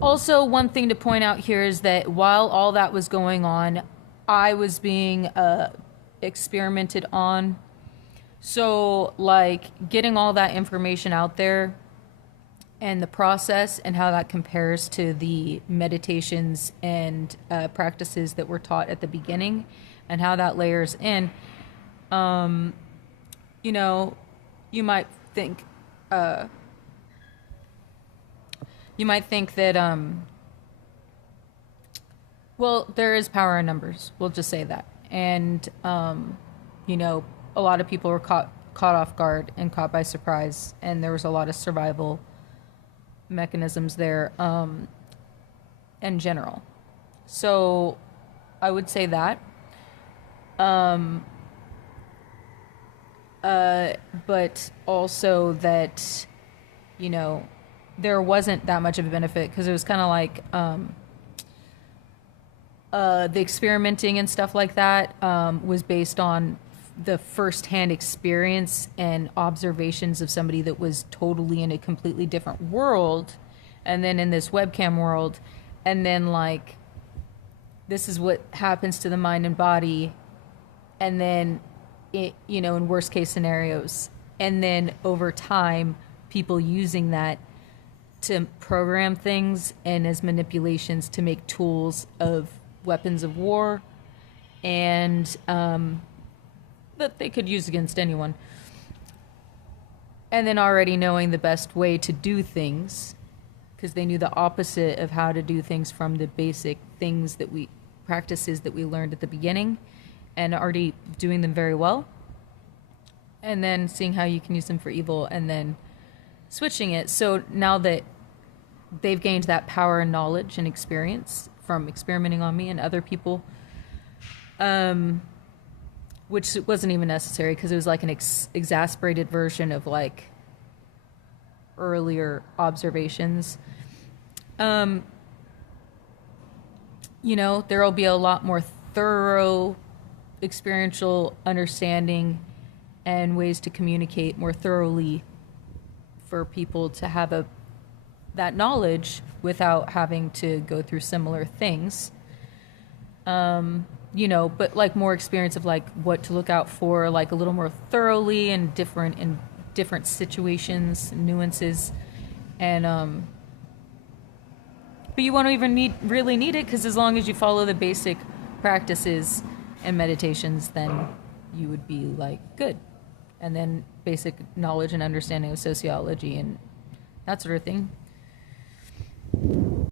Also, one thing to point out here is that while all that was going on, I was being experimented on. So, like, getting all that information out there and the process and how that compares to the meditations and practices that were taught at the beginning and how that layers in, you know, you might think, uh, that, well, there is power in numbers. We'll just say that. And, you know, a lot of people were caught off guard and caught by surprise, and there was a lot of survival mechanisms there, in general. So I would say that. Um, but also that, you know, there wasn't that much of a benefit because it was kind of like the experimenting and stuff like that was based on the firsthand experience and observations of somebody that was totally in a completely different world, and then in this webcam world, and then like this is what happens to the mind and body, and then it, you know, in worst case scenarios, and then over time people using that to program things and as manipulations to make tools of weapons of war, and that they could use against anyone. And then already knowing the best way to do things, because they knew the opposite of how to do things from the basic things that we practices that we learned at the beginning, and already doing them very well. And then seeing how you can use them for evil, and then switching it. So now that they've gained that power and knowledge and experience from experimenting on me and other people, which wasn't even necessary because it was like an exasperated version of like earlier observations. You know, there will be a lot more thorough experiential understanding and ways to communicate more thoroughly for people to have that knowledge without having to go through similar things. You know, but like more experience of like what to look out for, like a little more thoroughly and different situations, nuances, and but you won't even really need it because as long as you follow the basic practices and meditations, then you would be like good, and then basic knowledge and understanding of sociology and that sort of thing.